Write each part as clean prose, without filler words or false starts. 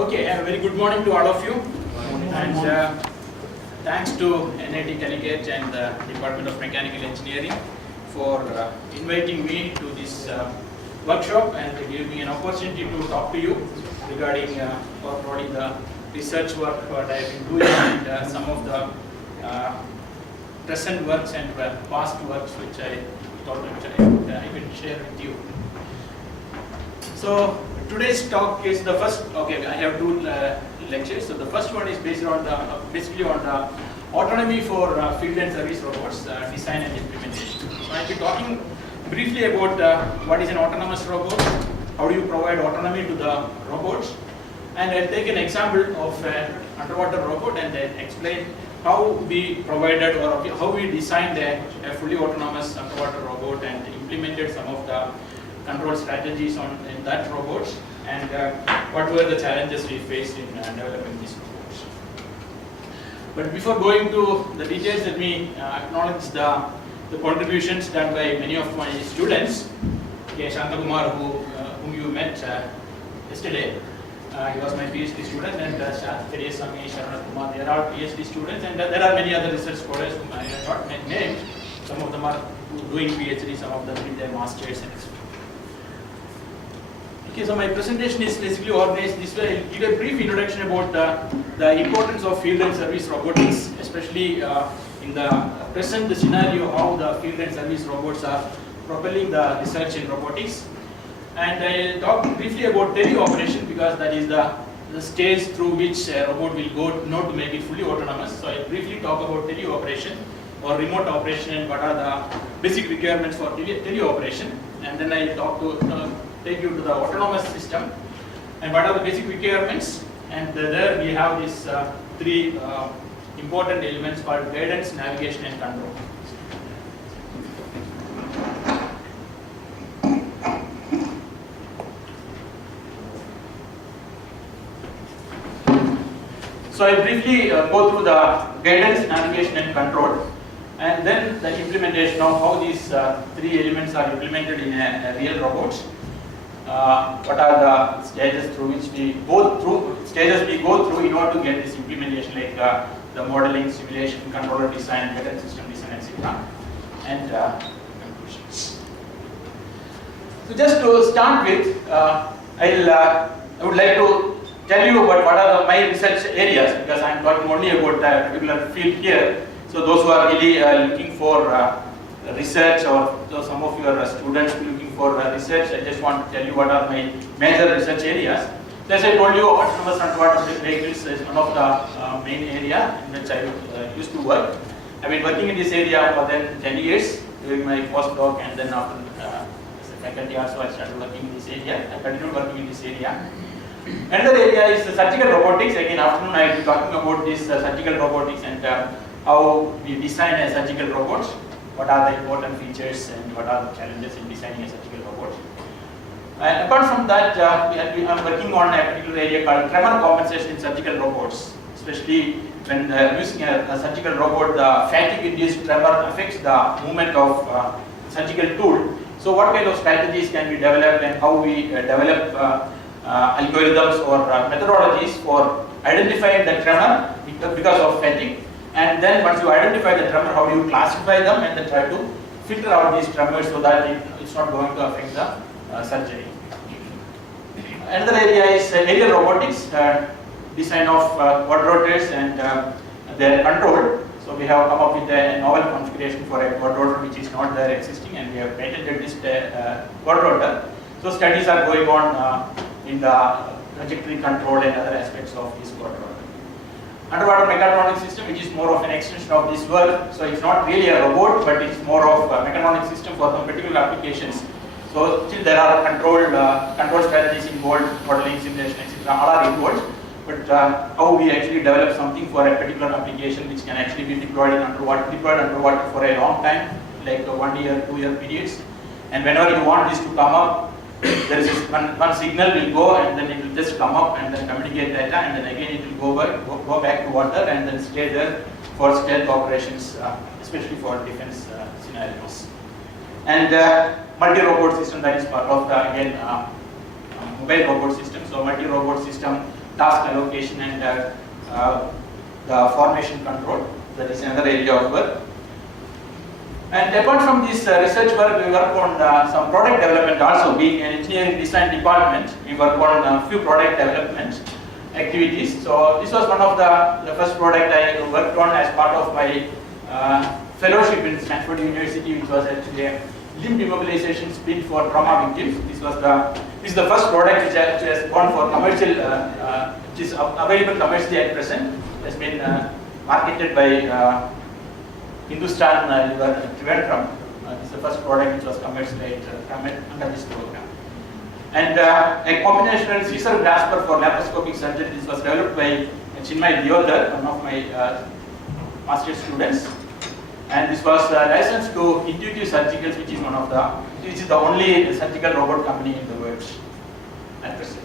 Okay, a very good morning to all of you, and thanks to NIT Calicut and the Department of Mechanical Engineering for inviting me to this workshop and giving me an opportunity to talk to you regarding or providing the research work what I have been doing and some of the present works and past works which I thought I will share with you. So today's talk is the first. Okay, I have two lectures. So the first one is based on the basically on the autonomy for field and service robots design and implementation. So I'll be talking briefly about what is an autonomous robot, how do you provide autonomy to the robots, and I'll take an example of an underwater robot and then explain how we provided or how we designed a fully autonomous underwater robot and implemented some of the control strategies in that robot, and what were the challenges we faced in developing these robots. But before going to the details, let me acknowledge the contributions done by many of my students. Okay, Shantakumar, whom you met yesterday, he was my PhD student, and Sami, Sharanath Kumar, they are all PhD students, and there are many other research scholars whom I have not named. Some of them are doing PhD, some of them did their masters, and okay, so my presentation is basically organized this way. I'll give a brief introduction about the importance of field and service robotics, especially in the present scenario, how the field and service robots are propelling the research in robotics. And I'll talk briefly about teleoperation because that is the stage through which a robot will go in order to make it fully autonomous. So I'll briefly talk about teleoperation or remote operation and what are the basic requirements for teleoperation. And then I'll take you to the autonomous system and what are the basic requirements, and there we have these three important elements called guidance, navigation and control. So I briefly go through the guidance, navigation and control, and then the implementation of how these three elements are implemented in a real robot. What are the stages through which we go through in order to get this implementation, like the modeling, simulation, controller design, guidance system design, etc. and conclusions. So just to start with, I would like to tell you about what are my research areas, because I am talking only about a particular field here. So those who are really looking for research, or some of your students looking for research, I just want to tell you what are my major research areas. As I told you, autonomous underwater vehicles is one of the main area in which I used to work. I've been working in this area for more than 10 years during my postdoc, and then after faculty also I started working in this area. I continued working in this area. Another area is surgical robotics. Again, afternoon I will be talking about this surgical robotics and how we design a surgical robot. What are the important features and what are the challenges in designing a surgical robot. Apart from that, I'm working on a particular area called tremor compensation in surgical robots. Especially when using a surgical robot, the fatigue-induced tremor affects the movement of surgical tool. So what kind of strategies can we develop, and how we develop algorithms or methodologies for identifying the tremor because of fatigue? And then once you identify the tremor, how do you classify them and then try to filter out these tremors so that it's not going to affect the surgery. Another area is aerial robotics, design of quadrotors and their control. So we have come up with a novel configuration for a quadrotor which is not there existing, and we have patented this quadrotor. So studies are going on in the trajectory control and other aspects of this quadrotor. Underwater mechatronic system, which is more of an extension of this work. So it's not really a robot, but it's more of a mechatronic system for some particular applications. So still there are control strategies involved, modeling, simulation, etc. all are involved. But how we actually develop something for a particular application which can actually be deployed underwater for a long time, like 1 year, 2 year periods. And whenever you want this to come up, there is one signal will go, and then it will just come up and then communicate data, and then again it will go back to water and then stay there for stealth operations, especially for defense scenarios. And multi-robot system, that is part of the again mobile robot system. So multi-robot system task allocation and the formation control. That is another area of work. And apart from this research work, we work on some product development also. Being an engineering design department, we work on a few product development activities. So this was one of the first product I worked on as part of my fellowship in Stanford University, which was actually a limb immobilization splint for trauma victims. This is the first product which has gone for commercial, which is available commercially at present. It has been marketed by Hindustan Liver Trivandrum. This is the first product which was commercialized under this program. And a combinational scissor grasper for laparoscopic surgery. This was developed by Chinmay Diodhar, one of my master's students. And this was licensed to Intuitive Surgicals, which is the only surgical robot company in the world at present.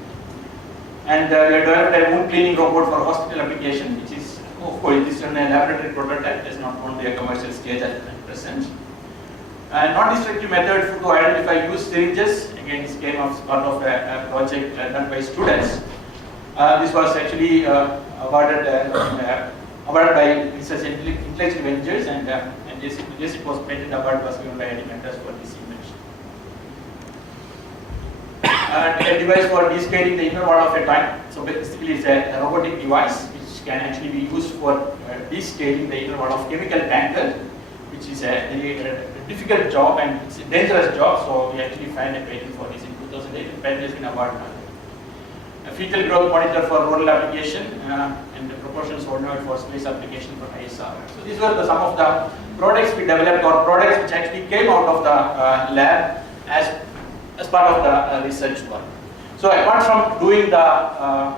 And we have developed a wound cleaning robot for hospital application, which is, of course, this is a laboratory prototype. It is not on the commercial stage at present. Non-destructive method to identify used syringes. Again, this came as part of a project done by students. This was actually awarded by Research Intellectual Ventures, and yes, it was patent award was given by Eddie Mentors for this invention. A device for descaling the inner wall of a tank. So basically, it's a robotic device which can actually be used for descaling the inner wall of chemical tanker, which is a very difficult job and it's a dangerous job. So we actually filed a patent for this in 2008, and patent has been awarded. A fetal growth monitor for rural application and the proportion solenoid for space application for ISR. So these were some of the products we developed, or products which actually came out of the lab as part of the research work. So apart from doing the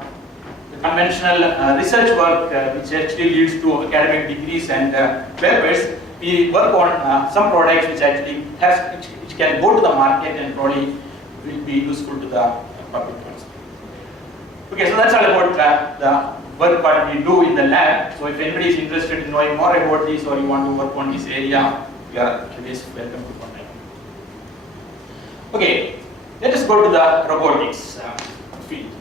conventional research work, which actually leads to academic degrees and papers, we work on some products which actually which can go to the market and probably will be useful to the public. Okay, so that's all about the work what we do in the lab. So if anybody is interested in knowing more about this, or you want to work on this area, you are always welcome to contact. Okay, let us go to the robotics field.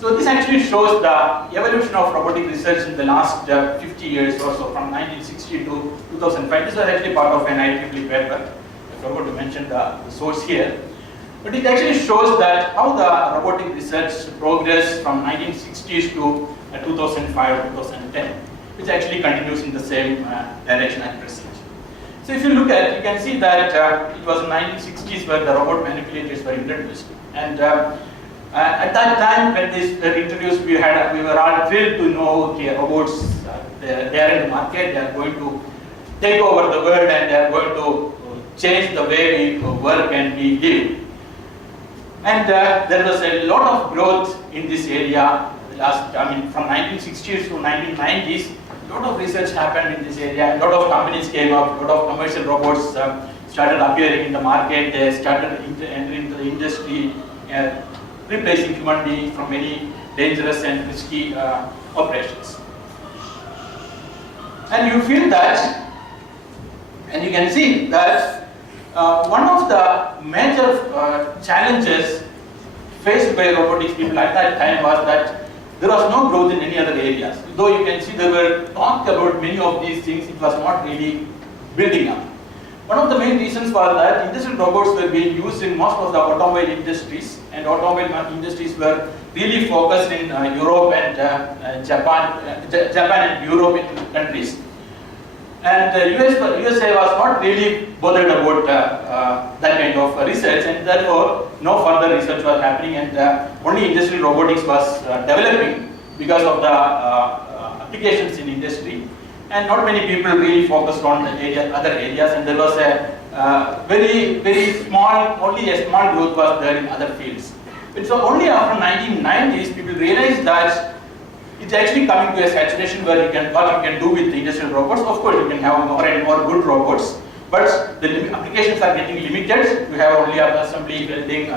So this actually shows the evolution of robotic research in the last 50 years or so, from 1960 to 2005. This was actually part of an IEEE paper. I forgot to mention the source here. But it actually shows that how the robotic research progressed from 1960s to 2005, 2010, which actually continues in the same direction at present. So if you look at it, you can see that it was in 1960s where the robot manipulators were introduced. And at that time when these were introduced, we were all thrilled to know, okay, robots, they are in the market, they are going to take over the world, and they are going to change the way we work and we live. And there was a lot of growth in this area. From 1960s to 1990s, a lot of research happened in this area. A lot of companies came up, a lot of commercial robots started appearing in the market. They started entering into the industry, replacing human beings from many dangerous and risky operations. And you feel that, and you can see that one of the major challenges faced by robotics people at that time was that there was no growth in any other areas. Though you can see there were talk about many of these things, it was not really building up. One of the main reasons was that industrial robots were being used in most of the automobile industries, and automobile industries were really focused in Europe and Japan and European countries. And USA was not really bothered about that kind of research, and therefore no further research was happening, and only industrial robotics was developing because of the applications in industry. And not many people really focused on the other areas, and there was a very small, only a small growth was there in other fields. But so only after 1990s, people realized that it's actually coming to a saturation where what you can do with the industrial robots. Of course, you can have more and more good robots, but the applications are getting limited. You have only assembly, welding,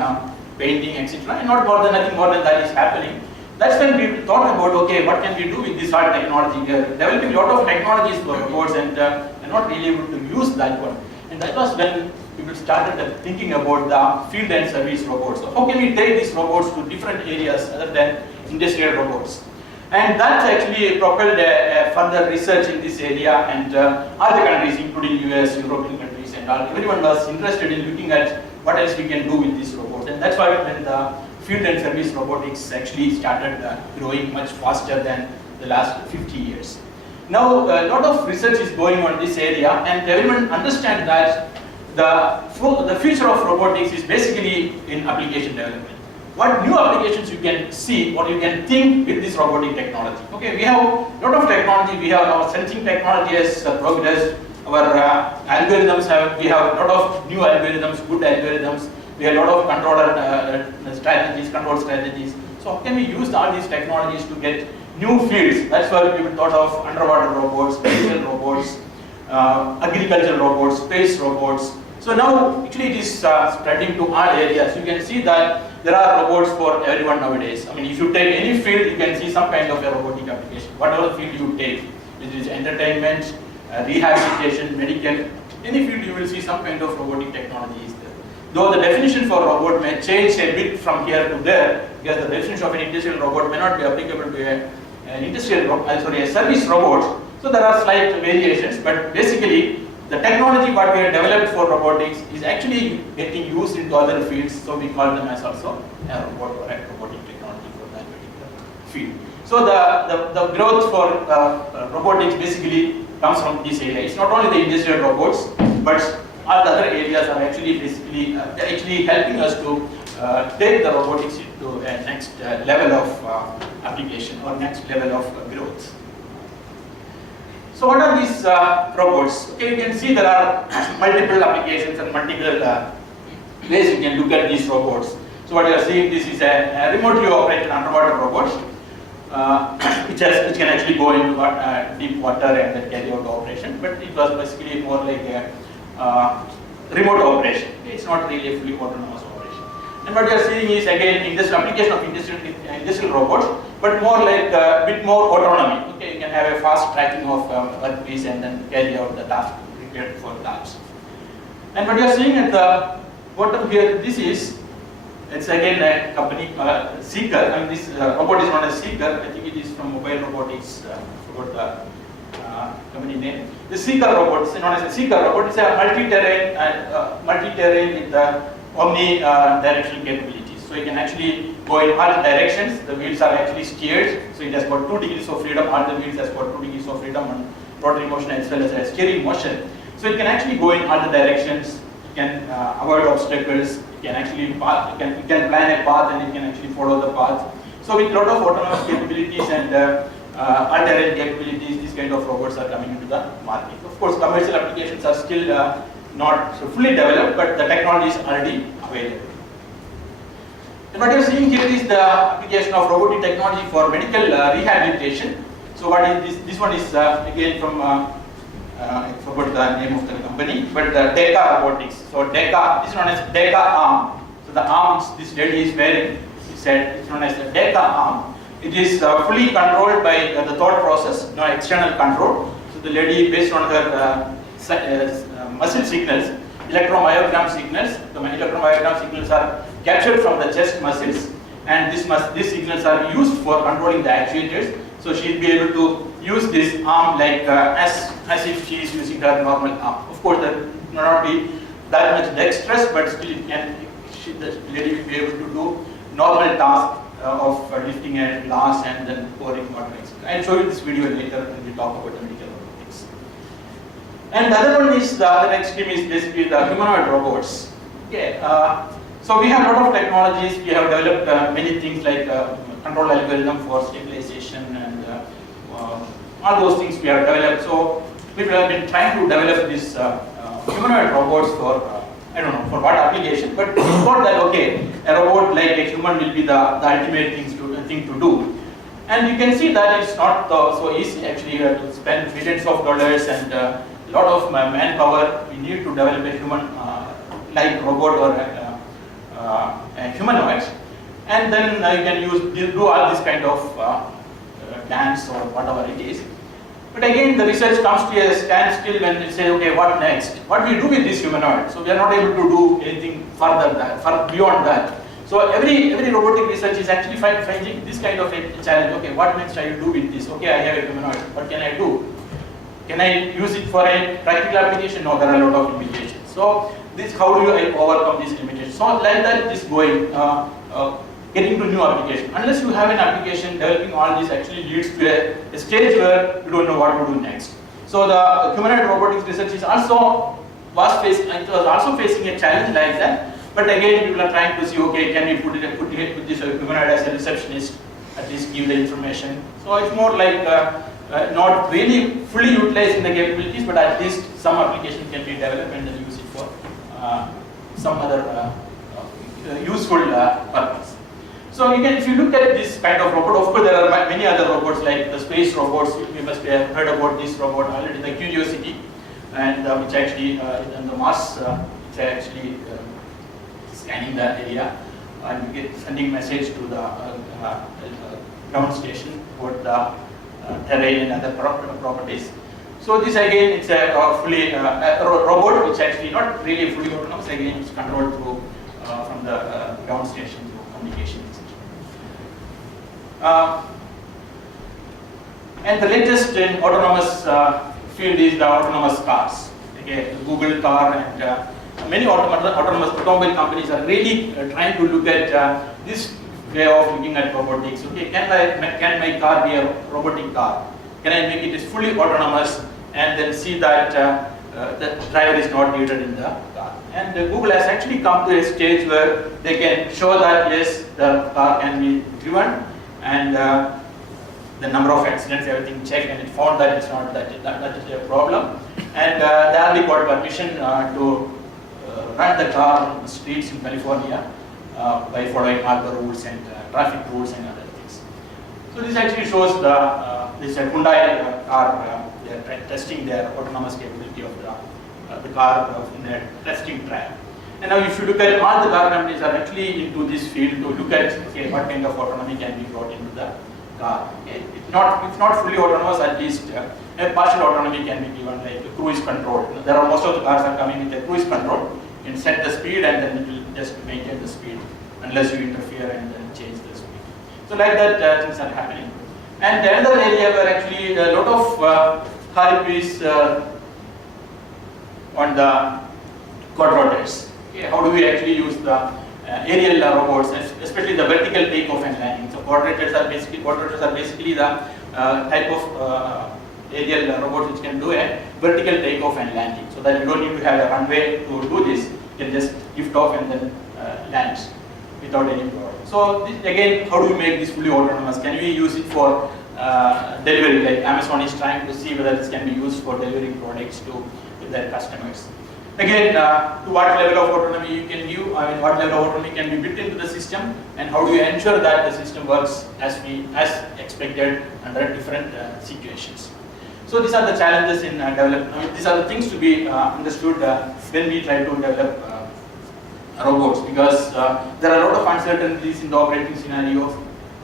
painting, etc., and nothing more than that is happening. That's when people thought about, okay, what can we do with this art technology? We are developing a lot of technologies for robots, and are not really able to use that one. And that was when people started thinking about the field and service robots. So how can we take these robots to different areas other than industrial robots? And that actually propelled further research in this area, and other countries, including US, European countries, and all, everyone was interested in looking at what else we can do with these robots. And that's why when the field and service robotics actually started growing much faster than the last 50 years. Now, a lot of research is going on in this area, and everyone understands that the future of robotics is basically in application development. What new applications you can see or you can think with this robotic technology. Okay, we have a lot of technology. We have our sensing technology has progressed. Our algorithms we have a lot of new algorithms, good algorithms. We have a lot of control strategies. So how can we use all these technologies to get new fields? That's why people thought of underwater robots, medical robots, agricultural robots, space robots. So now actually it is spreading to all areas. You can see that there are robots for everyone nowadays. I mean, if you take any field, you can see some kind of a robotic application. Whatever field you take, whether it is entertainment, rehabilitation, medical, any field you will see some kind of robotic technology is there. Though the definition for robot may change a bit from here to there, because the definition of an industrial robot may not be applicable to a service robot. So there are slight variations, but basically the technology what we have developed for robotics is actually getting used into other fields, so we call them as also a robot or a robotic technology for that particular field. So the growth for robotics basically comes from this area. It's not only the industrial robots, but all the other areas are actually basically helping us to take the robotics to a next level of application or next level of growth. So what are these robots? Okay, you can see there are multiple applications and multiple ways you can look at these robots. So what you are seeing, this is a remotely operated underwater robot, which can actually go into deep water and then carry out the operation. But it was basically more like a remote operation. It's not really a fully autonomous operation. And what you are seeing is again application of industrial robots, but more like a bit more autonomy. Okay, you can have a fast tracking of workpiece and then carry out the task prepared for tasks. And what you are seeing at the bottom here, it's again a company, Seeker. I mean, this robot is known as Seeker. I think it is from Mobile Robotics. I forgot the company name. The Seeker robot is known as a Seeker robot. It's a multi-terrain with the omni-directional capabilities. So you can actually go in all directions. The wheels are actually steered. So it has got 2 degrees of freedom. All the wheels has got 2 degrees of freedom on rotary motion as well as a steering motion. So it can actually go in all the directions. You can avoid obstacles. You can actually you can plan a path and you can actually follow the path. So with a lot of autonomous capabilities and all-terrain capabilities, these kind of robots are coming into the market. Of course, commercial applications are still not fully developed, but the technology is already available. And what you are seeing here is the application of robotic technology for medical rehabilitation. So what is this? This one is again from I forgot the name of the company, but DECA Robotics. So DECA, this is known as DECA arm. So the arm this lady is wearing, it's known as the DECA arm. It is fully controlled by the thought process, no external control. So the lady, based on her muscle signals, electromyogram signals, the electromyogram signals are captured from the chest muscles, and these signals are used for controlling the actuators. So she will be able to use this arm like as if she is using her normal arm. Of course, that may not be that much dexterous, but still the lady will be able to do normal task of lifting a glass and then pouring water. I'll show you this video later when we talk about the medical robotics. And the other one is, the other extreme is basically the humanoid robots. Okay, so we have a lot of technologies. We have developed many things like control algorithm for stabilization and all those things we have developed. So people have been trying to develop these humanoid robots for I don't know for what application, but we thought that okay, a robot like a human will be the ultimate thing to do. And you can see that it's not so easy. Actually, you have to spend millions of dollars and a lot of manpower. We need to develop a human like robot or a humanoid, and then you can do all this kind of dance or whatever it is. But again, the research comes to a standstill when we say, okay, what next? What do we do with this humanoid? So we are not able to do anything further beyond that. So every robotic research is actually finding this kind of a challenge. Okay, what next I do with this? Okay, I have a humanoid. What can I do? Can I use it for a practical application? No, there are a lot of limitations. So this, how do you overcome these limitations? So like that is going, getting to new application. Unless you have an application, developing all this actually leads to a stage where you don't know what to do next. So the humanoid robotics research is also was also facing a challenge like that. But again, people are trying to see, okay, can we put this humanoid as a receptionist, at least give the information. So it's more like not really fully utilizing the capabilities, but at least some application can be developed and then use it for some other useful purpose. So you can, if you look at this kind of robot, of course there are many other robots like the space robots. You must have heard about this robot already, the Curiosity, and which actually in the Mars, which actually scanning the area and sending message to the ground station about the terrain and other properties. So this again, it's a fully robot which actually not really fully autonomous. Again, it's controlled through from the ground station through communication. And the latest in autonomous field is the autonomous cars. Okay, the Google car and many autonomous automobile companies are really trying to look at this way of looking at robotics. Okay, can my car be a robotic car? Can I make it fully autonomous and then see that the driver is not needed in the car? And Google has actually come to a stage where they can show that yes, the car can be driven, and the number of accidents, everything checked, and it found that it's not that is a problem. And they have got permission to run the car on the streets in California by following all the rules and traffic rules and other things. So this actually shows this Hyundai car. They are testing their autonomous capability of the car in a testing trial. And now if you look at all the car companies are actually into this field to look at, okay, what kind of autonomy can be brought into the car. Okay. It's not fully autonomous, at least a partial autonomy can be given, like cruise control. There are most of the cars are coming with a cruise control. You can set the speed and then it will just maintain the speed unless you interfere and then change the speed. So like that things are happening. And another area where actually a lot of hype is on the quadrupeds. Okay, how do we actually use the aerial robots, especially the vertical takeoff and landing? So quadrupeds are basically the type of aerial robots which can do a vertical takeoff and landing, so that you don't need to have a runway to do this. You can just lift off and then land without any problem. So this, again, how do we make this fully autonomous? Can we use it for delivery? Like Amazon is trying to see whether this can be used for delivering products to their customers. Again, to what level of autonomy you can give, what level of autonomy can be built into the system, and how do you ensure that the system works as expected under different situations. So these are the challenges in development. These are the things to be understood when we try to develop robots, because there are a lot of uncertainties in the operating scenarios,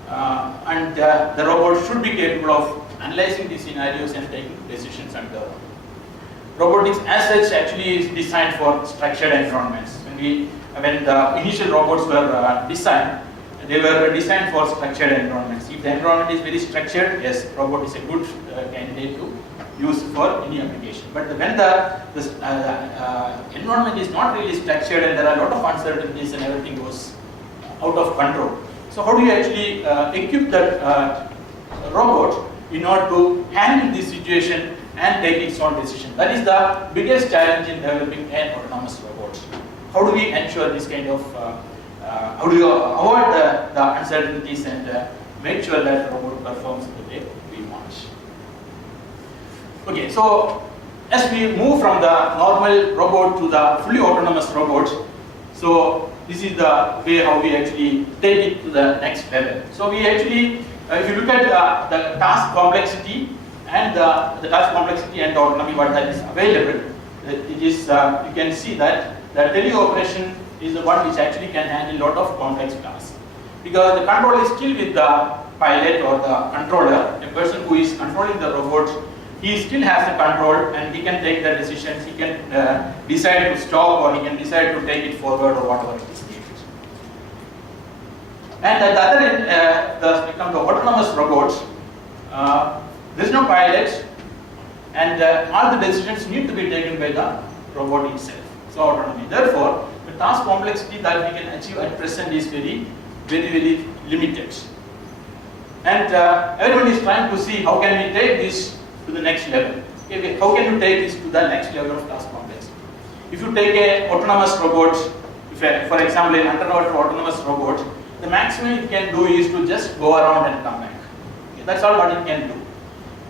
and the robot should be capable of analyzing these scenarios and taking decisions on their own. Robotics as such actually is designed for structured environments. When the initial robots were designed, they were designed for structured environments. If the environment is very structured, yes, robot is a good candidate to use for any application. But when the environment is not really structured and there are a lot of uncertainties and everything goes out of control, so how do you actually equip that robot in order to handle this situation and take its own decision? That is the biggest challenge in developing an autonomous robot. How do we ensure this kind of, how do you avoid the uncertainties and make sure that the robot performs the way we want? Okay, so as we move from the normal robot to the fully autonomous robot, so this is the way how we actually take it to the next level. So we actually, if you look at the task complexity and the task complexity and autonomy, what that is available, it is you can see that the teleoperation is the one which actually can handle a lot of complex tasks, because the control is still with the pilot or the controller, a person who is controlling the robot he still has the control and he can take the decisions. He can decide to stop, or he can decide to take it forward, or whatever it is needed. And at the other end, when it comes to autonomous robots, there is no pilot, and all the decisions need to be taken by the robot itself. So autonomy. Therefore, the task complexity that we can achieve at present is very limited. And everyone is trying to see how can we take this to the next level. Okay, how can you take this to the next level of task complexity? If you take an autonomous robot, for example, an underwater autonomous robot, the maximum it can do is to just go around and come back. Okay, that's all what it can do.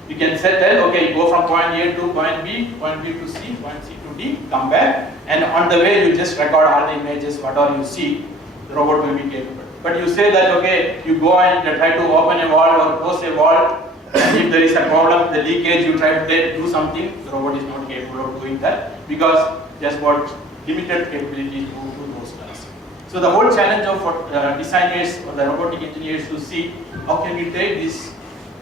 You can tell, okay, go from point A to point B to C, point C to D, come back, and on the way you just record all the images, whatever you see, the robot will be capable. But you say that, okay, you go and try to open a wall or close a wall, and if there is a problem, the leakage, you try to do something, the robot is not capable of doing that, because just got limited capability to do those tasks. So the whole challenge of designers or the robotic engineers to see how can we take this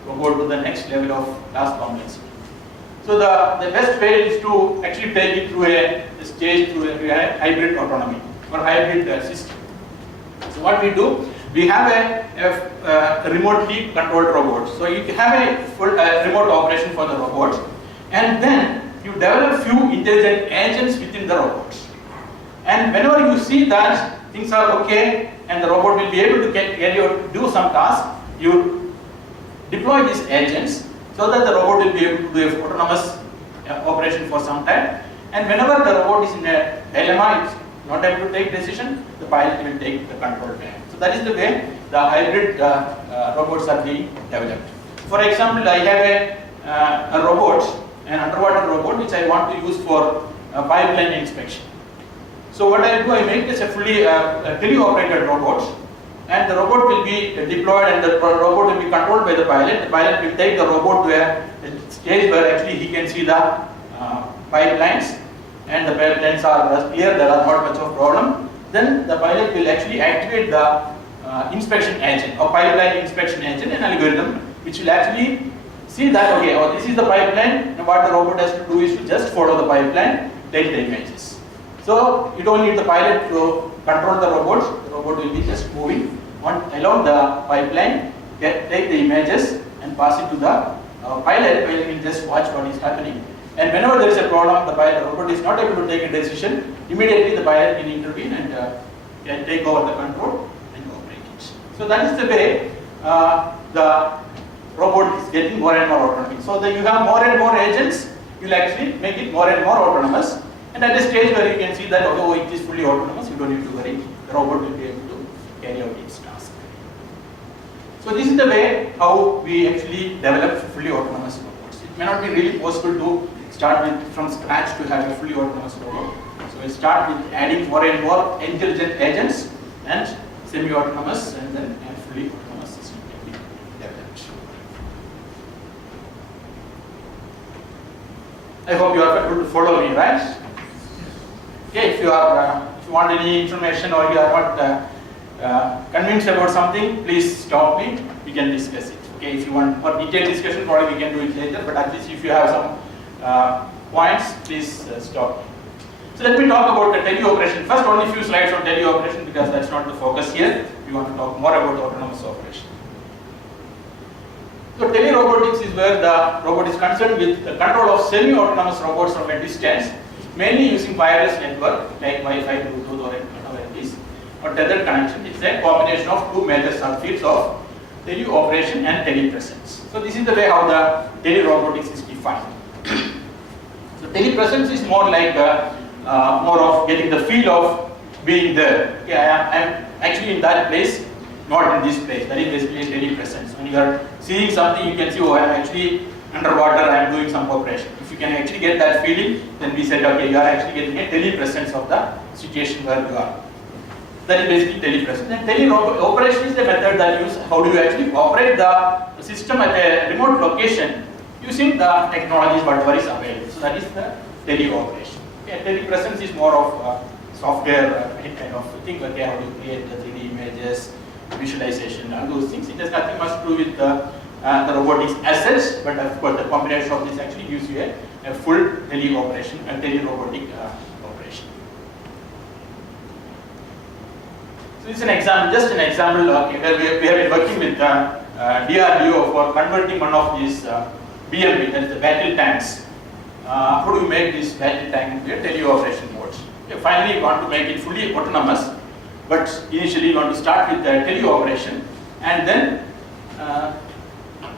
robot to the next level of task complexity. So the best way is to actually take it through a stage through a hybrid autonomy or hybrid system. So what we do, we have a remotely controlled robot. So you have a full remote operation for the robot, and then you develop few intelligent agents within the robot. And whenever you see that things are okay and the robot will be able to do some task, you deploy these agents so that the robot will be able to do an autonomous operation for some time. And whenever the robot is in a dilemma, it's not able to take decision, the pilot will take the control back. So that is the way the hybrid robots are being developed. For example, I have a robot, an underwater robot, which I want to use for pipeline inspection. So what I do, I make this a fully teleoperated robot, and the robot will be deployed, and the robot will be controlled by the pilot. The pilot will take the robot to a stage where actually he can see the pipelines, and the pipelines are clear, there are not much of problem. Then the pilot will actually activate the inspection agent or pipeline inspection agent, an algorithm which will actually see that, okay, oh, this is the pipeline, and what the robot has to do is to just follow the pipeline, take the images. So you don't need the pilot to control the robot will be just moving along the pipeline, take the images and pass it to the pilot, where he will just watch what is happening. And whenever there is a problem, the robot is not able to take a decision, immediately the pilot can intervene and can take over the control and operate it. So that is the way the robot is getting more and more autonomy. So that you have more and more agents, you will actually make it more and more autonomous. And at a stage where you can see that, oh, it is fully autonomous, you don't need to worry, the robot will be able to carry out its task. So this is the way how we actually develop fully autonomous robots. It may not be really possible to start from scratch to have a fully autonomous robot. So we start with adding more and more intelligent agents and semi-autonomous, and then a fully autonomous system can be developed. I hope you are able to follow me, right? Okay, if you want any information or you are not convinced about something, please stop me. We can discuss it. Okay, if you want more detailed discussion, probably we can do it later. But at least if you have some points, please stop me. So let me talk about the teleoperation. First, only a few slides on teleoperation because that's not the focus here. We want to talk more about autonomous operation. So telerobotics is where the robot is concerned with the control of semi-autonomous robots from a distance, mainly using wireless network like Wi-Fi, Bluetooth, or whatever it is, or tethered connection. It's a combination of two major subfields of teleoperation and telepresence. So this is the way how the telerobotics is defined. So telepresence is more like more of getting the feel of being there. Okay, I am actually in that place, not in this place. That is basically a telepresence. When you are seeing something, you can see, oh, I am actually underwater, I am doing some operation. If you can actually get that feeling, then we said, okay, you are actually getting a telepresence of the situation where you are. That is basically telepresence. And teleoperation is the method that you use. How do you actually operate the system at a remote location using the technologies whatever is available. So that is the teleoperation. Okay, telepresence is more of software kind of thing. Okay, how do you create the 3D images, visualization, and those things. It has nothing much to do with the the robotics as such, but of course the combination of this actually gives you a full tele-operation, a tele-robotic operation. So this is an example, just an example where we have been working with DRDO for converting one of these BMP, that is the battle tanks. How do you make this battle tank into a tele-operation mode? Okay, finally, you want to make it fully autonomous, but initially you want to start with the tele-operation and then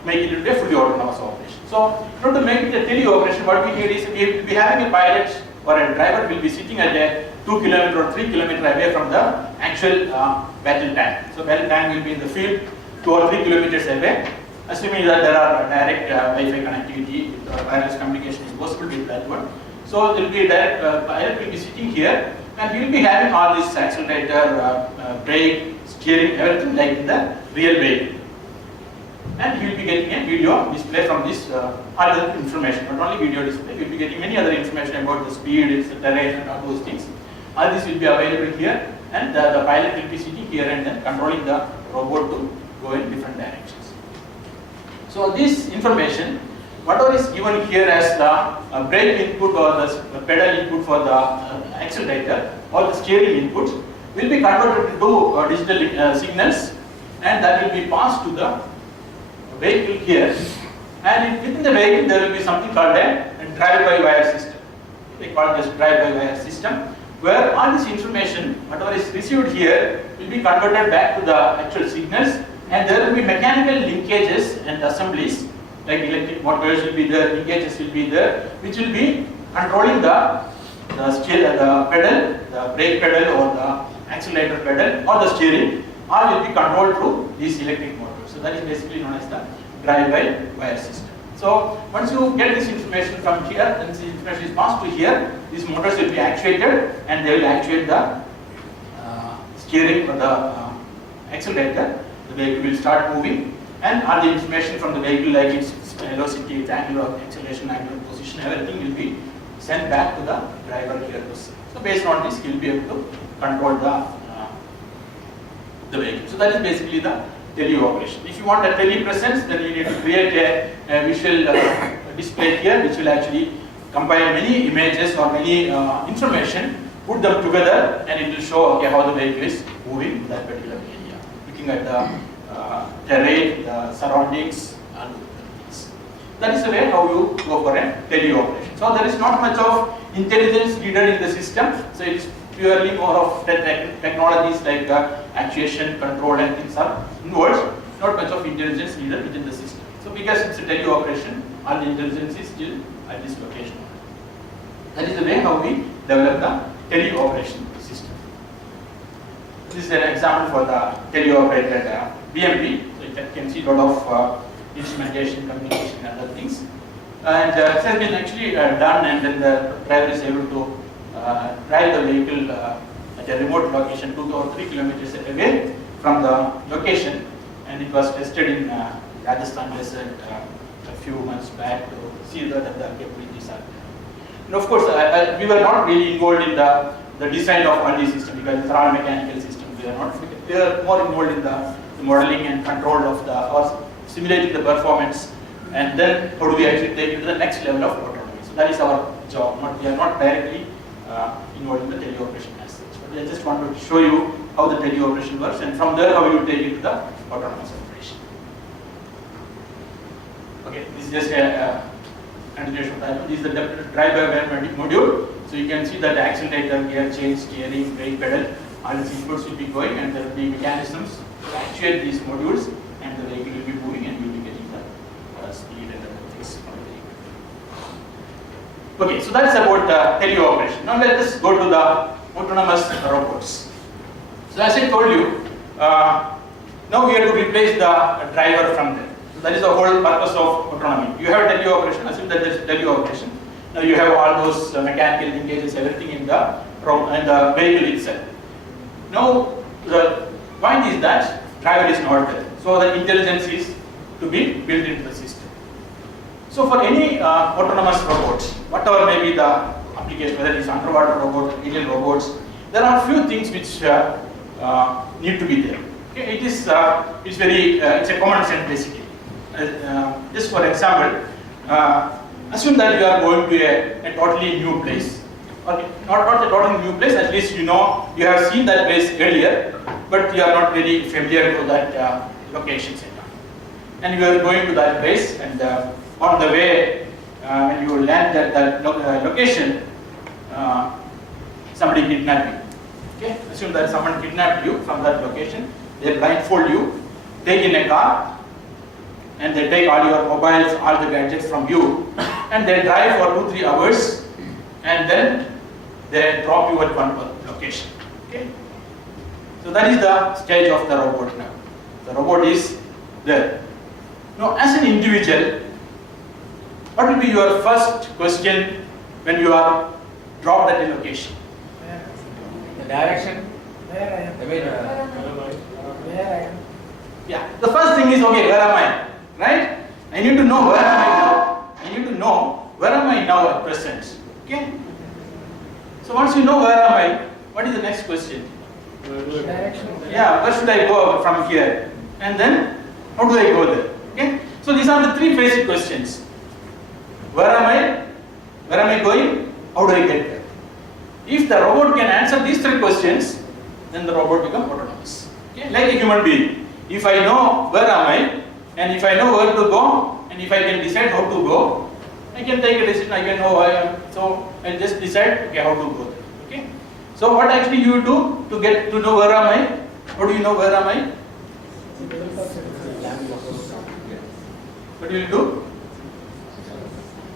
make it into a fully autonomous operation. So, in order to make it a tele-operation, what we need is we will be having a pilot or a driver will be sitting at a 2 kilometer or 3 kilometer away from the actual battle tank. So, battle tank will be in the field 2 or 3 kilometers away. Assuming that there are direct Wi-Fi connectivity, wireless communication is possible with that one. So there will be a direct pilot will be sitting here, and he will be having all this accelerator, brake, steering, everything like in the real vehicle. And he will be getting a video display from this other information, not only video display. He will be getting many other information about the speed, its terrain, and all those things. All this will be available here, and the pilot will be sitting here and then controlling the robot to go in different directions. So this information, whatever is given here as the brake input or the pedal input for the accelerator or the steering input, will be converted into digital signals, and that will be passed to the vehicle here. And within the vehicle there will be something called a drive-by-wire system. They call it as drive-by-wire system, where all this information, whatever is received here, will be converted back to the actual signals. And there will be mechanical linkages and assemblies, like electric motors will be there, linkages will be there, which will be controlling the pedal, the brake pedal or the accelerator pedal or the steering, all will be controlled through these electric motors. So that is basically known as the drive-by-wire system. So once you get this information from here, then this information is passed to here, these motors will be actuated and they will actuate the steering or the accelerator. The vehicle will start moving, and all the information from the vehicle, like its velocity, its angle of acceleration, angle of position, everything will be sent back to the driver here. So based on this, he will be able to control the vehicle. So that is basically the tele-operation. If you want a tele-presence, then you need to create a visual display here, which will actually combine many images or many information, put them together, and it will show okay, how the vehicle is moving in that particular area. Looking at the terrain, the surroundings, and things. That is the way how you go for a tele-operation. So there is not much of intelligence needed in the system. So it is purely more of technologies like actuation, control, and things are involved. Not much of intelligence needed within the system. So because it's a tele-operation, all the intelligence is still at this location. That is the way how we develop the tele-operation system. This is an example for the tele-operated BMP. So you can see a lot of instrumentation, communication, and other things. And this has been actually done, and then the driver is able to drive the vehicle at a remote location 2 or 3 kilometers away from the location. And it was tested in Rajasthan desert a few months back to see that the capabilities are there. And of course, we were not really involved in the design of all these systems because these are all mechanical systems. We are more involved in the modeling and control of or simulating the performance, and then how do we actually take it to the next level of autonomy. So that is our job. We are not directly involved in the tele-operation as such. But I just wanted to show you how the tele-operation works, and from there how you take it to the autonomous operation. Okay, this is just a continuation of that. This is the drive-by-wire module. So you can see that the accelerator, gear change, steering, brake pedal, all these inputs will be going, and there will be mechanisms to actuate these modules, and the vehicle will be moving, and you will be getting the speed and other things from the vehicle. Okay, so that's about tele-operation. Now let us go to the autonomous robots. So as I told you, now we have to replace the driver from there. So that is the whole purpose of autonomy. You have tele-operation, assume that there is tele-operation. Now you have all those mechanical linkages, everything in the vehicle itself. Now the point is that driver is not there. So the intelligence is to be built into the system. So for any autonomous robot, whatever may be the application, whether it is underwater robot, aerial robots, there are few things which need to be there. Okay, it's a common sense basically. just for example, assume that you are going to a totally new place. Okay, not a totally new place, at least you know, you have seen that place earlier, but you are not very familiar to that location center. And you are going to that place, and on the way, when you land at that location, somebody kidnapped you. Okay, assume that someone kidnapped you from that location, they blindfold you, take in a car, and they take all your mobiles, all the gadgets from you, and they drive for 2-3 hours, and then they drop you at one location. Okay? So that is the stage of the robot now. The robot is there. Now, as an individual, what will be your first question when you are dropped at a location? The direction. Where I am. I mean, Where I am. Yeah. The first thing is, okay, where am I? Right? I need to know where am I now. I need to know where am I now at present. Okay? So once you know where am I, what is the next question? Direction. Yeah, where should I go from here? And then, how do I go there? Okay? So these are the 3 basic questions. Where am I? Where am I going? How do I get there? If the robot can answer these 3 questions, then the robot becomes autonomous. Okay? Like a human being. If I know where am I, and if I know where to go, and if I can decide how to go, I can take a decision. I can know I am. So I just decide, okay, how to go there. Okay? So what actually you do to get to know where am I? How do you know where am I? What do you do?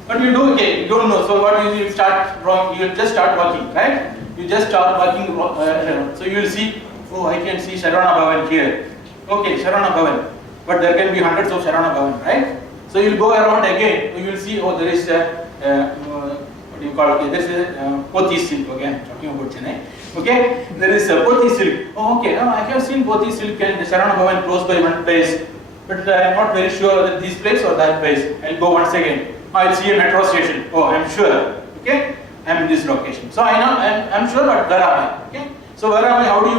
What do you do? Okay, you don't know. So what you start wrong? You just start walking, right? You just start walking. So you will see. Oh, I can see Sharana Bhavan here. Okay, Sharana Bhavan. But there can be hundreds of Sharana Bhavan, right? So you will go around again. You will see. Oh, there is what do you call? Okay, there is a Poti silk. Okay, I'm talking about Chennai. Okay, there is a Poti silk. Oh, okay. Now I have seen Poti silk and Sharana Bhavan close by one place, but I am not very sure that this place or that place. I'll go once again. I'll see a metro station. Oh, I'm sure. Okay, I'm in this location. So I know I'm sure, but where am I? Okay. So where am I? How do?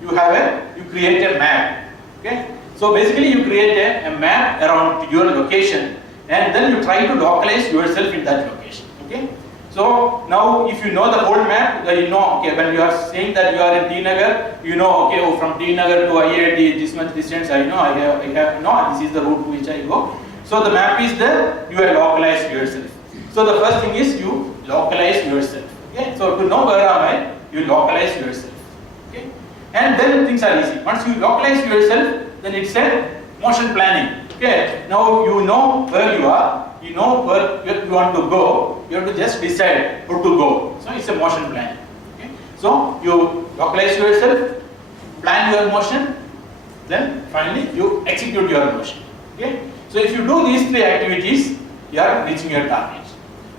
You create a map. Okay. So basically, you create a map around your location, and then you try to localize yourself in that location. Okay. So now, if you know the whole map, you know, okay, when you are saying that you are in T Nagar, you know, okay, oh, from T Nagar to IIT, this much distance, I know, I have, no, this is the route to which I go. So the map is there, you have localized yourself. So the first thing is you localize yourself. Okay? So to know where am I, you localize yourself. Okay? And then things are easy. Once you localize yourself, then it's a motion planning. Okay? Now you know where you are, you know where you want to go, you have to just decide how to go. So it's a motion planning. Okay? So you localize yourself, plan your motion, then finally you execute your motion. Okay? So if you do these 3 activities, you are reaching your target.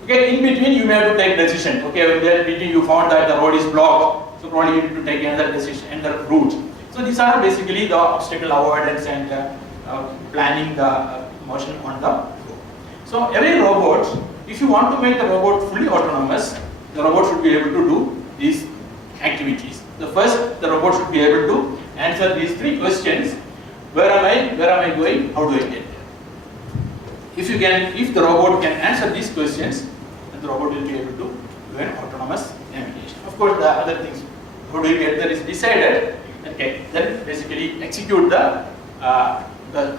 Okay, in between you may have to take decision. Okay, when in between you found that the road is blocked, so probably you need to take another decision, another route. So these are basically the obstacle avoidance and planning the motion on the road. So every robot, if you want to make the robot fully autonomous, the robot should be able to do these activities. The first, the robot should be able to answer these 3 questions. Where am I going, how do I get there? If the robot can answer these questions, then the robot will be able to do an autonomous navigation. Of course, the other things, how do you get there is decided. Okay, then basically execute the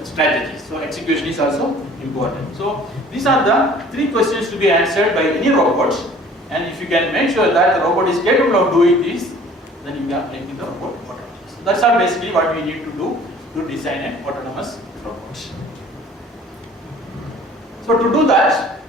strategies. So execution is also important. So these are the 3 questions to be answered by any robot. And if you can make sure that the robot is capable of doing this, then you are making the robot autonomous. So that's all basically what we need to do to design an autonomous robot. So to do that,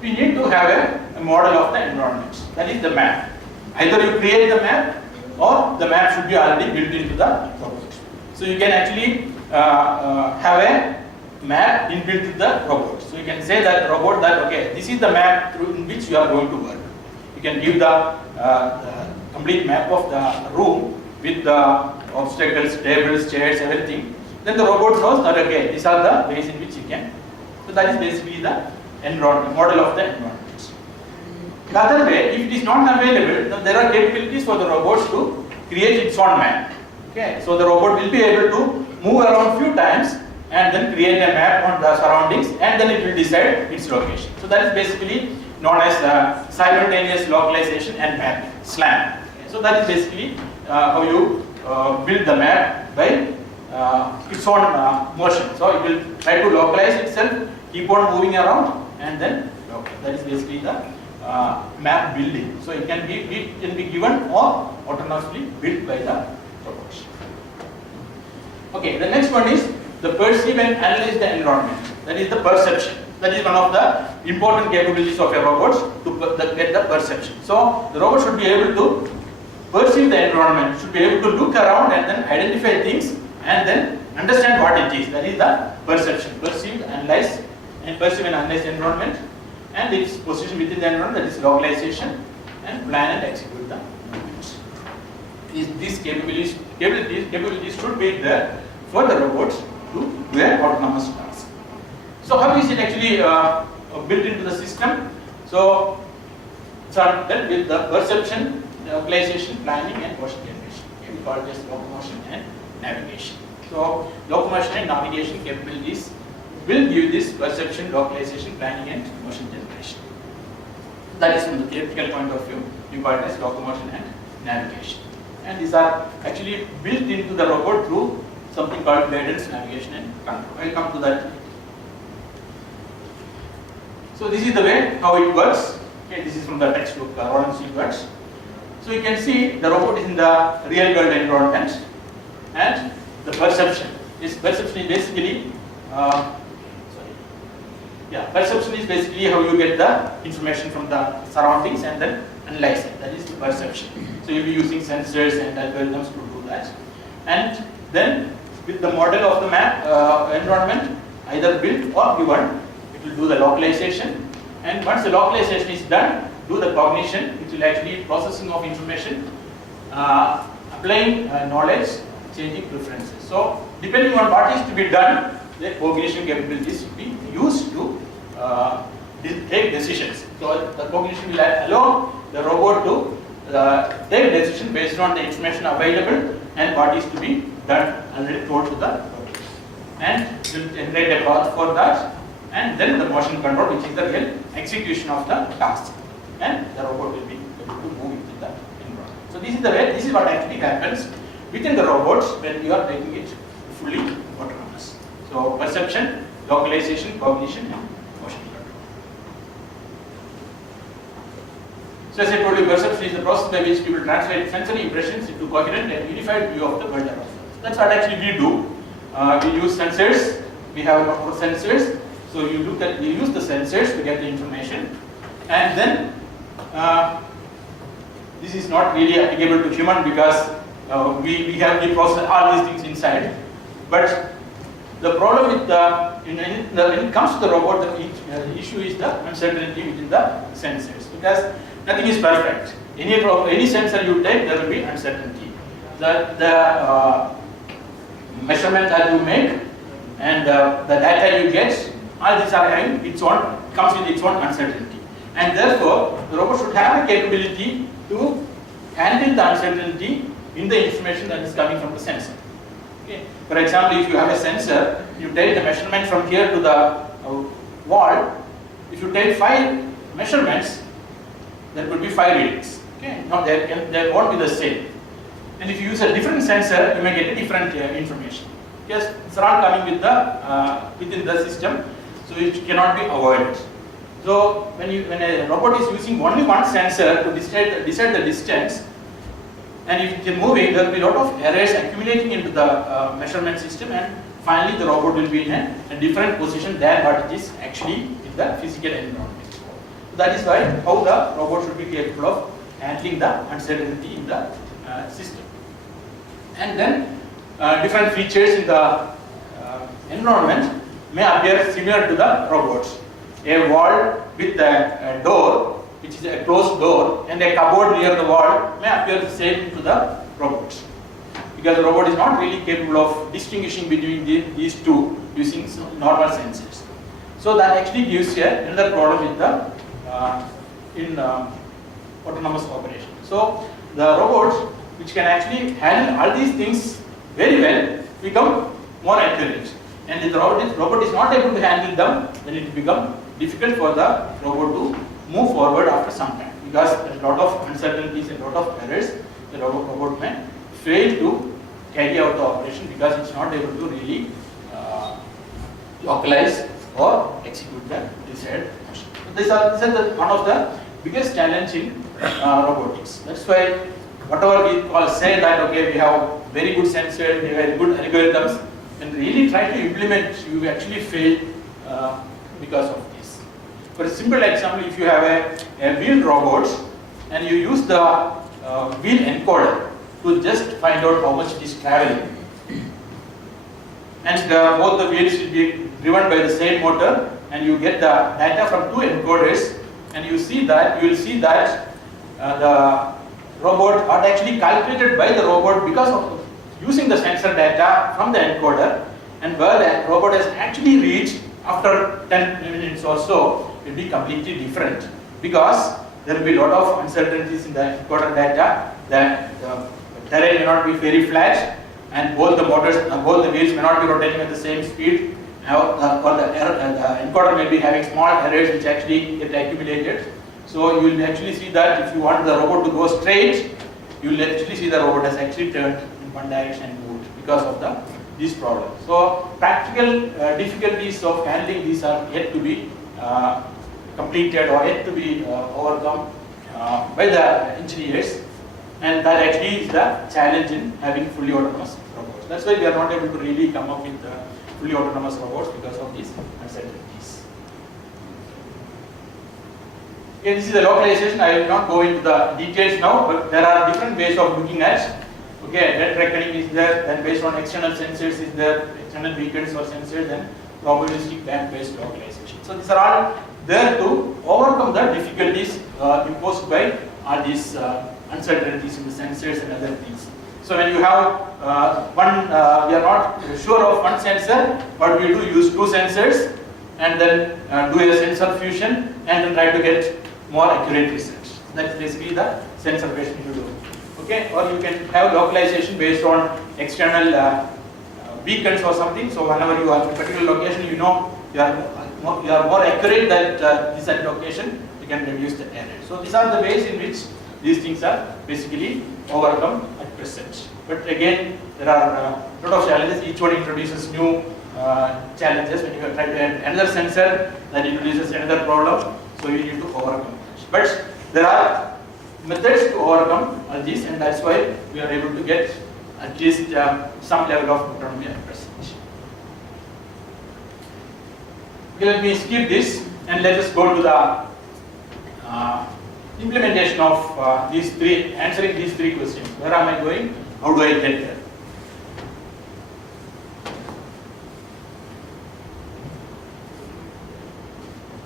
we need to have a model of the environment. That is the map. Either you create the map or the map should be already built into the robot. So you can actually have a map inbuilt into the robot. So you can say that the robot that, okay, this is the map through in which you are going to work. You can give the complete map of the room with the obstacles, tables, chairs, everything. Then the robot knows that, okay, these are the ways in which you can. So that is basically the environment, model of the environment. The other way, if it is not available, then there are capabilities for the robots to create its own map. Okay, so the robot will be able to move around few times and then create a map on the surroundings, and then it will decide its location. So that is basically known as simultaneous localization and map SLAM. So that is basically how you build the map by its own motion. So it will try to localize itself, keep on moving around, and then localize. That is basically the map building. So it can be given or autonomously built by the robots. Okay, the next one is the perceive and analyze the environment. That is the perception. That is one of the important capabilities of a robot to get the perception. So the robot should be able to perceive the environment, should be able to look around and then identify things and then understand what it is. That is the perception. Perceive, analyze, and perceive and analyze the environment and its position within the environment, that is localization, and plan and execute the movements. These capabilities should be there for the robots to do an autonomous task. So how is it actually built into the system? So it's dealt with the perception, localization, planning, and motion generation. Okay, we call this locomotion and navigation. So locomotion and navigation capabilities will give this perception, localization, planning, and motion generation. That is from the theoretical point of view. We call it as locomotion and navigation. And these are actually built into the robot through something called guidance, navigation, and control. I will come to that. So this is the way how it works. Okay, this is from the textbook, Rollins works. So you can see the robot is in the real world environment, and the perception. This perception is basically, perception is basically how you get the information from the surroundings and then analyze it. That is the perception. So you'll be using sensors and algorithms to do that. And then with the model of the map environment, either built or given, it will do the localization. And once the localization is done, do the cognition, which will actually processing of information, applying knowledge, changing preferences. So depending on what is to be done, the cognition capabilities will be used to take decisions. So the cognition will allow the robot to take decision based on the information available and what is to be done and told to the robot. And will generate a path for that, and then the motion control, which is the real execution of the task, and the robot will be able to move within the environment. So this is the way. This is what actually happens within the robots when you are making it fully autonomous. So perception, localization, cognition, and motion control. So as I told you, perception is the process by which people translate sensory impressions into coherent and unified view of the world around us. That's what actually we do. We use sensors. We have our sensors. So you use the sensors to get the information, and then this is not really applicable to human because we process all these things inside. But the problem with when it comes to the robot, the issue is the uncertainty within the sensors, because nothing is perfect. Any sensor you take, there will be uncertainty. The measurement that you make and the data you get, all these are having comes with its own uncertainty. And therefore, the robot should have a capability to handle the uncertainty in the information that is coming from the sensor. Okay. For example, if you have a sensor, you take the measurement from here to the wall. If you take 5 measurements, there could be 5 readings. Okay. Now they won't be the same. And if you use a different sensor, you may get a different information. Yes, it's all coming with within the system, so it cannot be avoided. So when a robot is using only one sensor to decide the distance, and if it is moving, there will be a lot of errors accumulating into the measurement system, and finally the robot will be in a different position than what it is actually in the physical environment. So that is why how the robot should be capable of handling the uncertainty in the system. And then different features in the environment may appear similar to the robots. A wall with a door, which is a closed door, and a cupboard near the wall may appear the same to the robots, because the robot is not really capable of distinguishing between these two using normal sensors. So that actually gives another problem with the autonomous operation. So the robots, which can actually handle all these things very well, become more accurate, and if the robot is not able to handle them, then it will become difficult for the robot to move forward after some time, because there is a lot of uncertainties and a lot of errors. The robot may fail to carry out the operation because it's not able to really localize or execute the desired motion. So these are one of the biggest challenge in robotics. That's why whatever we say that okay, we have very good sensors, we have good algorithms, and really try to implement, you actually fail because of this. For a simple example, if you have a wheeled robot and you use the wheel encoder to just find out how much it is traveling, and both the wheels will be driven by the same motor, and you get the data from two encoders, and you will see that the robot are actually calculated by the robot because of using the sensor data from the encoder, and where the robot has actually reached after 10 minutes or so will be completely different, because there will be a lot of uncertainties in the encoder data, that the terrain may not be very flat, and both the wheels may not be rotating at the same speed, or the encoder may be having small errors which actually get accumulated. So you will actually see that if you want the robot to go straight, you will actually see the robot has actually turned in one direction and moved because of these problems. So practical difficulties of handling these are yet to be completed or yet to be overcome by the engineers, and that actually is the challenge in having fully autonomous robots. That's why we are not able to really come up with fully autonomous robots because of these uncertainties. Okay, this is the localization. I will not go into the details now, but there are different ways of looking at. Okay, net reckoning is there, then based on external sensors is there, external beacons or sensors, then probabilistic band-based localization. So these are all there to overcome the difficulties imposed by all these uncertainties in the sensors and other things. So when you have we are not sure of one sensor, but we do use two sensors and then do a sensor fusion and then try to get more accurate results. That's basically the sensor based you do. Okay, or you can have localization based on external beacons or something. So whenever you are in a particular location, you know you are more accurate that this location, you can reduce the error. So these are the ways in which these things are basically overcome at present. But again, there are a lot of challenges. Each one introduces new challenges. When you try to add another sensor, that introduces another problem. So you need to overcome it. But there are methods to overcome all these, and that's why we are able to get at least some level of autonomy at present. Okay, let me skip this and let us go to the implementation of answering these three questions. Where am I going? How do I get there?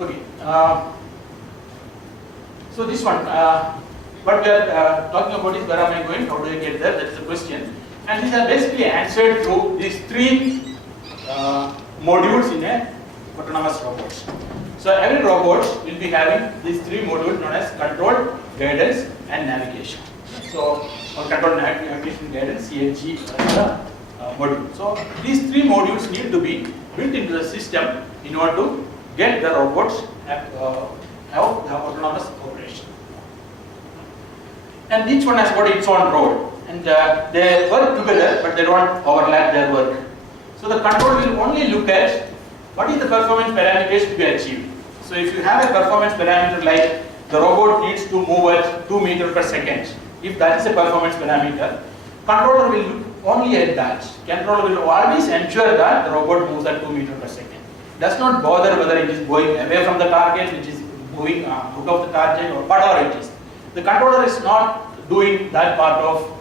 Okay. So this one, what we are talking about is where am I going? How do I get there? That's the question. And these are basically answered through these three modules in a autonomous robots. So every robot will be having these three modules known as control, guidance, and navigation. So control, navigation, guidance, CNG is the module. So these three modules need to be built into the system in order to get the robots have the autonomous operation. And each one has got its own role, and they work together, but they don't overlap their work. So the control will only look at what is the performance parameters to be achieved. So if you have a performance parameter like the robot needs to move at 2 meters per second, if that is a performance parameter, controller will look only at that. Controller will always ensure that the robot moves at 2 meters per second. Does not bother whether it is going away from the target, which is moving out of the target, or whatever it is. The controller is not doing that part of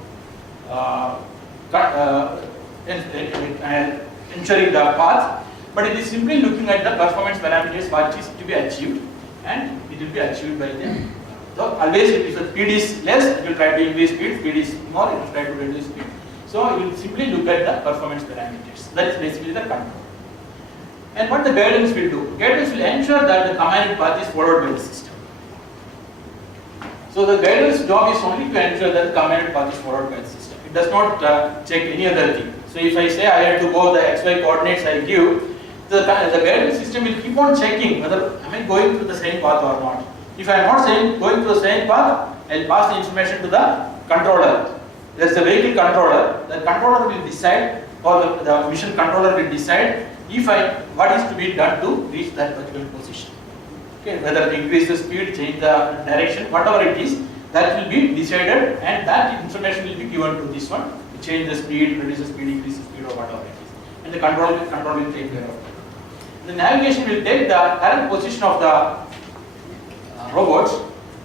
ensuring the path, but it is simply looking at the performance parameters what is to be achieved, and it will be achieved by them. So always if the speed is less, it will try to increase speed, speed is more, it will try to reduce speed. So it will simply look at the performance parameters. That is basically the control. And what the guidance will do? Guidance will ensure that the commanded path is followed by the system. So the guidance job is only to ensure that the commanded path is followed by the system. It does not check any other thing. So if I say I have to go the XY coordinates I give, the guidance system will keep on checking whether am I going through the same path or not. If I am not going through the same path, I will pass the information to the controller. There is a vehicle controller. The controller will decide, or the mission controller will decide what is to be done to reach that particular position. Okay, whether to increase the speed, change the direction, whatever it is, that will be decided, and that information will be given to this one to change the speed, reduce the speed, increase the speed, or whatever it is. And the control will take care of it. The navigation will take the current position of the robots,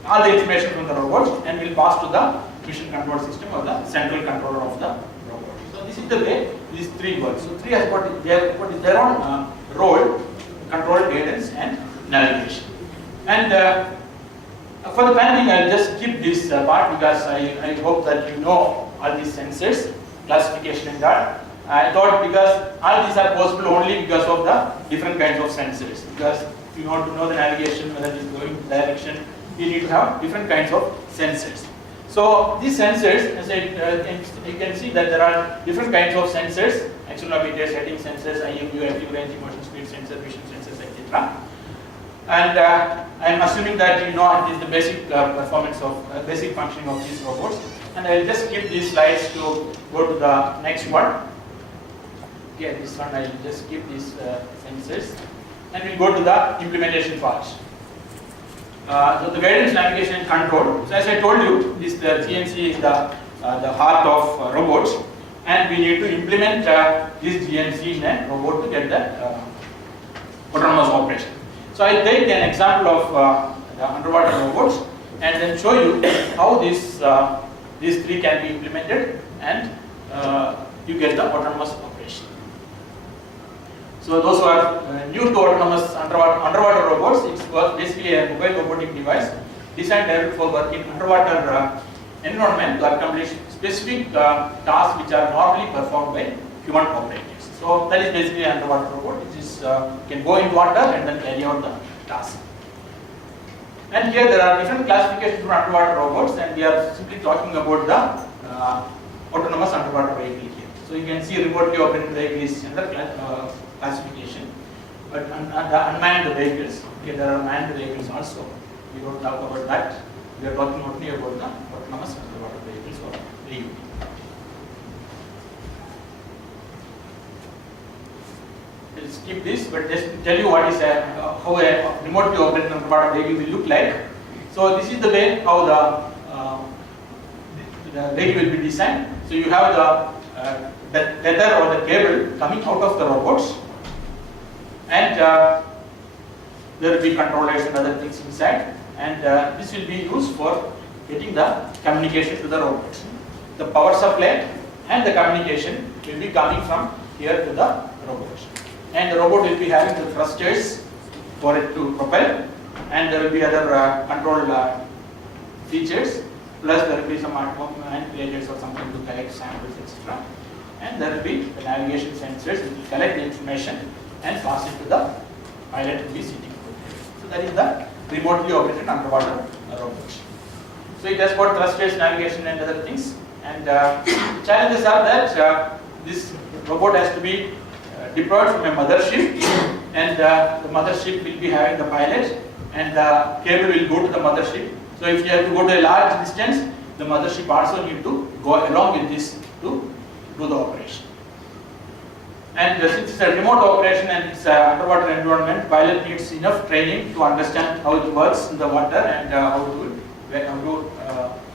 all the information from the robots, and will pass to the mission control system or the central controller of the robot. So this is the way these three work. So three has got their own role: control, guidance, and navigation. And for the time being, I'll just skip this part because I hope that you know all these sensors, classification and that. I thought because all these are possible only because of the different kinds of sensors. Because if you want to know the navigation, whether it is going in direction, you need to have different kinds of sensors. So these sensors, as you can see that there are different kinds of sensors: accelerometers, heading sensors, IMU, active range, motion speed sensor, vision sensors, etc. And I am assuming that you know it is the basic performance of basic functioning of these robots. And I will just skip these slides to go to the next one. Okay, this one I will just skip these sensors, and we'll go to the implementation part. So the guidance, navigation, and control. So as I told you, this GNC is the heart of robots, and we need to implement this GNC in a robot to get the autonomous operation. So I take an example of the underwater robots and then show you how these three can be implemented, and you get the autonomous operation. So those who are new to autonomous underwater robots, it's basically a mobile robotic device designed for work in underwater environment to accomplish specific tasks which are normally performed by human operators. So that is basically an underwater robot, which is can go in water and then carry out the task. And here there are different classifications for underwater robots, and we are simply talking about the autonomous underwater vehicle here. So you can see remotely operated vehicle is another classification, but the unmanned vehicles, okay, there are manned vehicles also. We don't talk about that. We are talking only about the autonomous underwater vehicles or AUV. We'll skip this, but just to tell you what is how a remotely operated underwater vehicle will look like. So this is the way how the vehicle will be designed. So you have the tether or the cable coming out of the robots, and there will be controllers and other things inside, and this will be used for getting the communication to the robots. The power supply and the communication will be coming from here to the robot, and the robot will be having the thrusters for it to propel, and there will be other control features, plus there will be some manipulators or something to collect samples, etc. And there will be the navigation sensors which will collect the information and pass it to the pilot who will be sitting over there. So that is the remotely operated underwater robot. So it has got thrusters, navigation, and other things. And challenges are that this robot has to be deployed from a mothership, and the mothership will be having the pilot, and the cable will go to the mothership. So if you have to go to a large distance, the mothership also need to go along with this to do the operation. And since it's a remote operation and it's an underwater environment, pilot needs enough training to understand how it works in the water and how to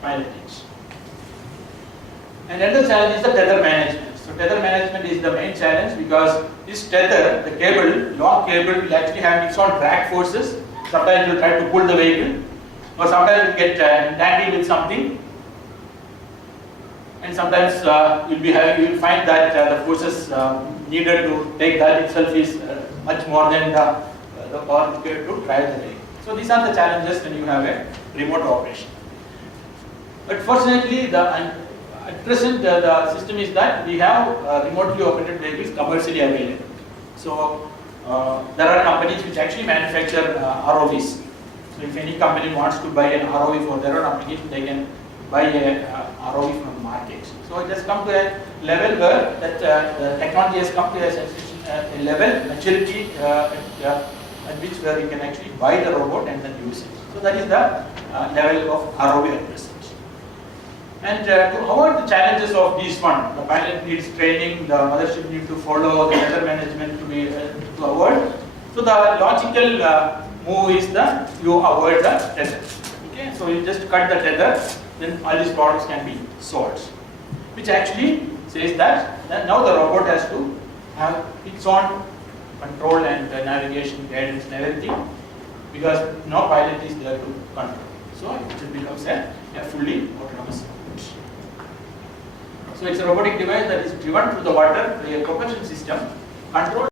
pilot it. And another challenge is the tether management. So tether management is the main challenge, because this tether, the cable, long cable, will actually have its own drag forces. Sometimes you try to pull the vehicle, or sometimes you get entangled with something, and sometimes you will find that the forces needed to take that itself is much more than the power required to drive the vehicle. So these are the challenges when you have a remote operation. But fortunately, at present the system is that we have remotely operated vehicles commercially available. So there are companies which actually manufacture ROVs. So if any company wants to buy an ROV for their own application, they can buy a ROV from the market. So it has come to a level where that the technology has come to a level maturity at which where you can actually buy the robot and then use it. So that is the level of ROV at present. And to avoid the challenges of these one, the pilot needs training, the mothership needs to follow, the weather management to be to avoid. So the logical move is that you avoid the tether. Okay, so you just cut the tether, then all these products can be sold. Which actually says that now the robot has to have its own control and navigation, guidance and everything, because no pilot is there to control. So it becomes a fully autonomous robot. So it's a robotic device that is driven through the water by a propulsion system controlled